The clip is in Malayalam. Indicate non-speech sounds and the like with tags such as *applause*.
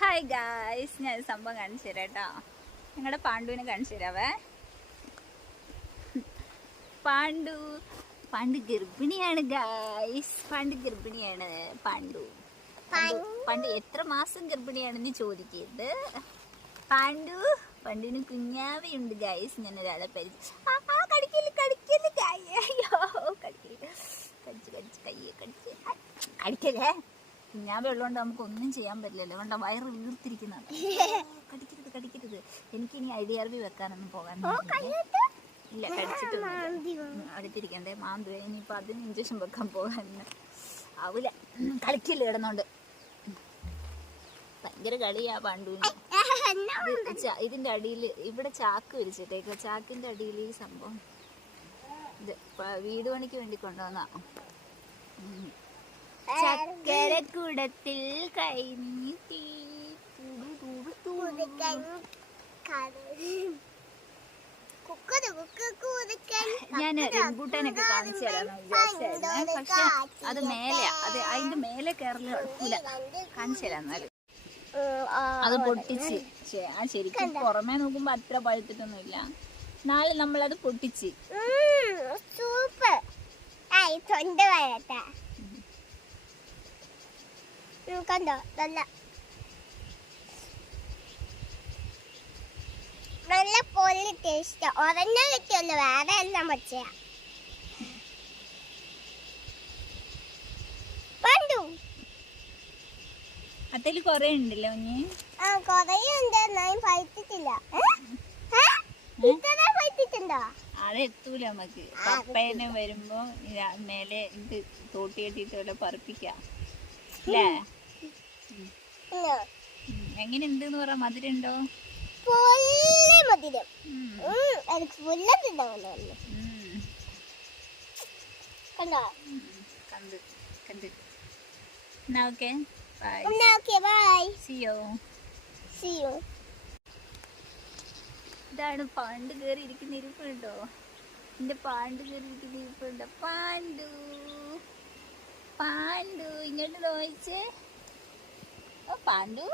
ഹായ് ഗായ്സ് ഞാൻ സംഭവം കാണിച്ചു തരാം കേട്ടോ. ഞങ്ങളുടെ പാണ്ഡുവിനെ കാണിച്ചു തരാവേ. പാണ്ഡു. പാണ്ഡു ഗർഭിണിയാണ് ഗായ്സ് പാണ്ഡു ഗർഭിണിയാണ് പാണ്ഡു. പാണ്ഡു എത്ര മാസം ഗർഭിണിയാണെന്ന് ചോദിക്കരുത്. പാണ്ഡു പണ്ടുവിന് കുഞ്ഞാവയുണ്ട് ഗായ്സ് ഞാൻ ഒരാളെ പരിചയം ആ, ആ, കടിക്കൽ കടിക്കൽ ഗായ് അയ്യോ കടിക്കൽ. കടിച്ച് കടിച്ച് കയ്യെ കടിച്ച്. ആ, കടിക്കലേ. കുഞ്ഞാവ ഉള്ളതുകൊണ്ട് നമുക്ക് ഒന്നും ചെയ്യാൻ പറ്റില്ലല്ലോ. അതുകൊണ്ട് വയറ് വീർത്തിരിക്കുന്നതാണ്. കടിക്കരുത് കടിക്കരുത്. എനിക്കിനി ഐ ഡി ആർ ബി വെക്കാനൊന്നും പോകാൻ. ഇല്ല കടിച്ചിട്ടൊന്നും അടുത്തിരിക്കണ്ടേ മാന്തു ഇനിയിപ്പോൾ അതിന് ഇഞ്ചക്ഷൻ വെക്കാൻ പോകാൻ ആവില്ല കളിക്കില്ല കിടന്നോണ്ട് ഭയങ്കര കളിയാ പാണ്ഡുവിന്. ഇത് ഇതിന്റെ അടിയിൽ ഇവിടെ ചാക്ക് വിരിച്ചിട്ടേക്ക. ചാക്കിന്റെ അടിയിൽ ഈ സംഭവം. ഇത് വീട് പണിക്ക് വേണ്ടി കൊണ്ടുവന്ന. തുടു. ഞാൻ റംബൂട്ടാനൊക്കെ കാണിച്ചു വിചാരിച്ചായിരുന്നു പക്ഷെ അത് മേലെ അത് അതിന്റെ മേലെ കയറൽ കുഴപ്പമില്ല കാണിച്ചു തരാം എന്നാലും. അത് പൊട്ടിച്ച്. ആ ശരിക്കും പുറമേ നോക്കുമ്പോ അത്ര പഴുത്തിട്ടൊന്നുമില്ല. നാളെ നമ്മളത് പൊട്ടിച്ച്. സൂപ്പർ. ആയി തൊണ്ട വരട്ടെ. കണ്ടോ നല്ല നല്ല പൊള്ളി ടേസ്റ്റ് ഒരെണ്ണ കിട്ടിയല്ലോ വേറെ എല്ലാം പച്ചയാ പണ്ടു. അതിൽ കൊറേ ഉണ്ടല്ലോ ആ കൊറേ ഉണ്ട്. ഞാൻ പഴുത്തിട്ടില്ല. ഇത്ര പഴുത്തിട്ടുണ്ടോ? അത് എത്തൂല നമുക്ക് പപ്പേനെ വരുമ്പോ ഇത് മേലെ ഇത് തോട്ടി കെട്ടിട്ട് വല്ല പറപ്പിക്കാം. അല്ലേ *laughs* എങ്ങനെയുണ്ട് പറ മധുരണ്ടോ പൊള്ളി മധുരം. ഉം. ഉം, എനിക്ക് ഫുള്ളും തിന്നാവുന്നു കണ്ടോ ഉം. കണ്ട്? കണ്ട് എന്നാ ഓക്കെ ബൈ എന്നാ ഓക്കെ ബൈ സി യു ഇതാണ് പാണ്ട് കേറി ഇരിക്കുന്ന ഇരിപ്പുണ്ടോ എന്റെ പാണ്ട് കേറി ഇരിക്കുന്ന ഇരിപ്പുണ്ടോ പാണ്ടു. പാണ്ടു ഇങ്ങോട്ട് നോയിച്ചേ ഓ പാണ്ടു